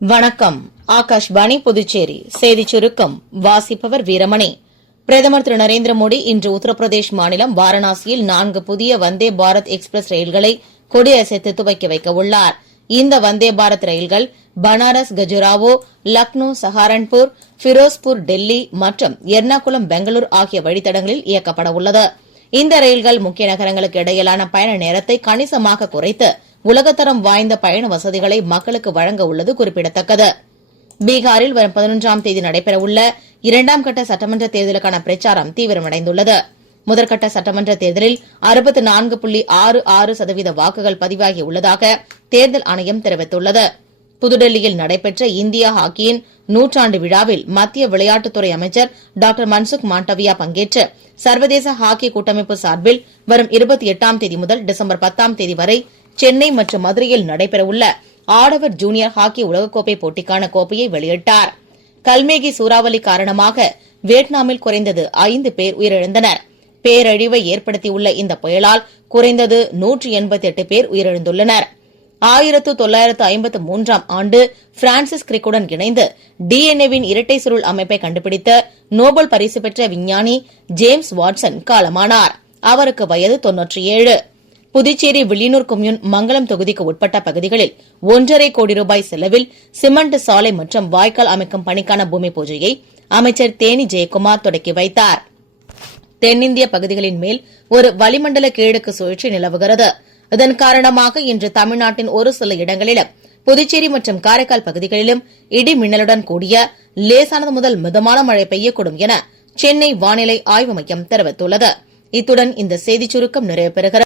வணக்கம். ஆகாஷ்வாணி புதுச்சேரி செய்திச் சுருக்கம் வாசிப்பவர் வீரமணி. பிரதமர் திரு நரேந்திர மோடி இன்று உத்தரப்பிரதேஷ் மாநிலம் வாரணாசியில் 4 புதிய வந்தே பாரத் எக்ஸ்பிரஸ் ரயில்களை கொடியசைத்து துவக்கி வைக்க உள்ளார். இந்த வந்தே பாரத் ரயில்கள் பனாரஸ், கஜுராவோ, லக்னோ, சஹாரன்பூர், பிரோஸ்பூர், டெல்லி மற்றும் எர்ணாகுளம், பெங்களூர் ஆகிய வழித்தடங்களில் இயக்கப்பட உள்ளது. இந்த ரயில்கள் முக்கிய நகரங்களுக்கு இடையிலான பயண நேரத்தை கணிசமாக குறைத்து உலகத்தரம் வாய்ந்த பயண வசதிகளை மக்களுக்கு வழங்க உள்ளது குறிப்பிடத்தக்கது. பீகாரில் வரும் 11ஆம் தேதி நடைபெறவுள்ள 2ஆம் கட்ட சட்டமன்ற தேர்தலுக்கான பிரச்சாரம் தீவிரமடைந்துள்ளது. முதற்கட்ட சட்டமன்ற தேர்தலில் 64.66% வாக்குகள் பதிவாகியுள்ளதாக தேர்தல் ஆணையம் தெரிவித்துள்ளது. புதுடெல்லியில் நடைபெற்ற இந்தியா ஹாக்கியின் 100ஆண்டு விழாவில் மத்திய விளையாட்டுத்துறை அமைச்சர் டாக்டர் மன்சுக் மாண்டவியா பங்கேற்று சர்வதேச ஹாக்கி கூட்டமைப்பு சார்பில் வரும் 28ஆம் தேதி முதல் டிசம்பர் 10ஆம் தேதி வரை சென்னை மற்றும் மதுரையில் நடைபெறவுள்ள ஆடவர் ஜூனியர் ஹாக்கி உலகக்கோப்பை போட்டிக்கான கோப்பையை வெளியிட்டார். கல்மேகி சூறாவளி காரணமாக வியட்நாமில் குறைந்தது 5 பேர் உயிரிழந்தனர். பேரழிவை ஏற்படுத்தியுள்ள இந்த புயலால் குறைந்தது 188 பேர் உயிரிழந்துள்ளனர். 1953ஆம் ஆண்டு பிரான்சிஸ் கிரிக்குடன் இணைந்து டிஎன்ஏவின் இரட்டை சுருள் அமைப்பை கண்டுபிடித்த நோபல் பரிசு பெற்ற விஞ்ஞானி ஜேம்ஸ் வாட்சன் காலமானார். அவருக்கு வயது 97. புதுச்சேரி வில்லியனூர் கொம்யூன் மங்கலம் தொகுதிக்கு உட்பட்ட பகுதிகளில் 1.5 கோடி ரூபாய் செலவில் சிமெண்ட் சாலை மற்றும் வாய்க்கால் அமைக்கும் பணிக்கான பூமி பூஜையை அமைச்சர் தேனி ஜெயக்குமார் தொடக்கி வைத்தார். தென்னிந்திய பகுதிகளின் மேல் ஒரு வளிமண்டல கீழக்கு சுழற்சி நிலவுகிறது. இதன் காரணமாக இன்று தமிழ்நாட்டின் ஒரு சில இடங்களிலும் புதுச்சேரி மற்றும் காரைக்கால் பகுதிகளிலும் இடி மின்னலுடன் கூடிய லேசானது முதல் மிதமான மழை பெய்யக்கூடும் என சென்னை வானிலை ஆய்வு மையம் தெரிவித்துள்ளது. இத்துடன் இந்த செய்திச் சுருக்கம் நிறைவு பெறுகிறது.